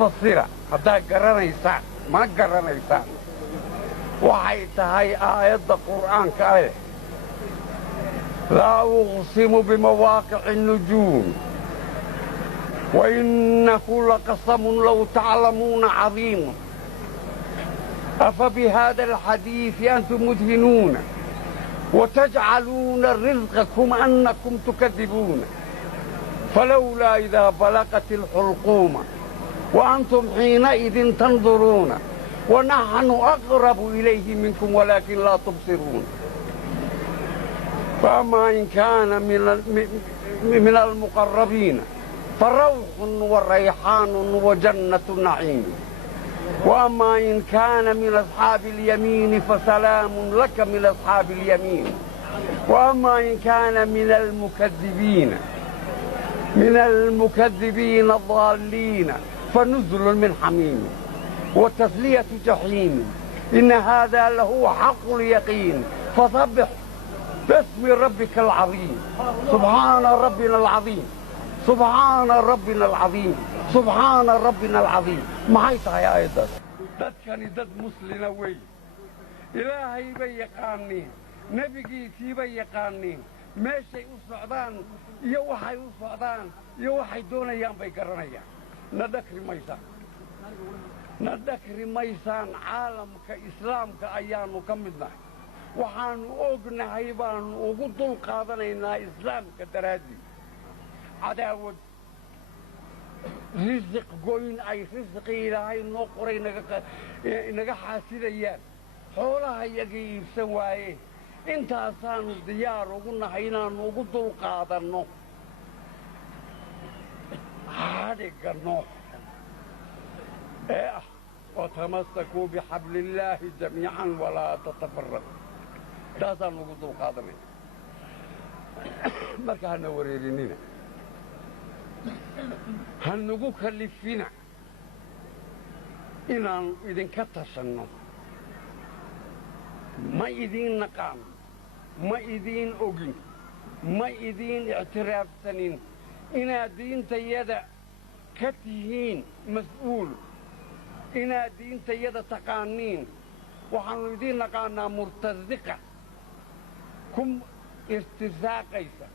fasira haddaad garanaysaan ma garanaysaan waxay tahay aayadda qur'aanka ah laa uqsimu bimawaaqici الnujuum wainnahu laqasamun low taclamuuna cadiimun afabihada alxadiidi antum mudhinuuna وتجعلون رزقكم أنكم تكذبون فلولا إذا بلغت الحلقوم وأنتم حينئذ تنظرون ونحن أقرب إليه منكم ولكن لا تبصرون فأما إن كان من المقربين فروح وريحان وجنة نعيم وأما إن كان من أصحاب اليمين فسلام لك من أصحاب اليمين وأما إن كان من المكذبين الضالين فنزل من حميم وتسلية جحيم إن هذا لهو حق اليقين فسبح باسم ربك العظيم سبحان ربنا العظيم سبحان ربنا العظيم سبحان ربنا العظيم maxay tahay aayaddaas dadkani dad muslina wey ilaahay bay yaqaaniin nebigiisii bay yaqaaniin meeshay u socdaan iyo waxay u socdaan iyo waxay doonayaan bay garanayaan na dhakri maysaan caalamka islaamka ayaannu ka midnahay waxaannu ognahay baannu ugu dul qaadanaynaa islaamka daraaddii cadaawad risiq goyn ay risqii ilaahay noo qoray inaga xaasidayaan xoolaha iyagii iibsan waaye intaasaannu diyaar ugu nahay inaannu ugu dul qaadanno xadhigga nooc ee ah watamasakuu bixabliillaahi jamiican walaa tatafaraquu taasaannu ugu dul qaadanay marka hana wareerinina hanugu kallifina inaannu idinka tashanno ma idiin naqaano ma idiin ogin ma idiin ictiraafsanin inaad diintayada ka tihiin mas'uul inaad diintayada taqaaniin waxaannu idiin naqaannaa murtasiqa ku irtisaaqaysa